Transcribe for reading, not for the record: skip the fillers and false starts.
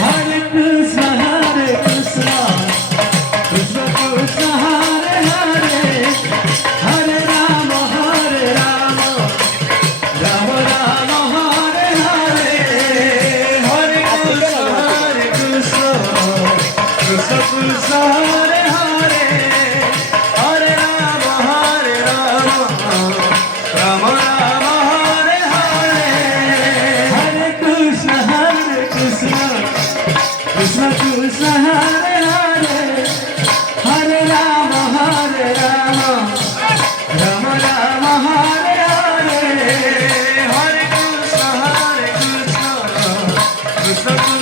Hare Krishna, Hare Krishna, Krishna Krishna, Hare Hare, Hare Rama, Rama Rama, Hare Hare, Hare Krishna, Hare Krishna, Krishna Krishna, Hare Hare, Hare Rama, Rama Rama, Hare Hare, Hare Krishna, Hare Krishna, Krishna Krishna, Hare Hare, Hare Rama, Rama Rama, Hare Hare, Hare Krishna, Krishna Krishna.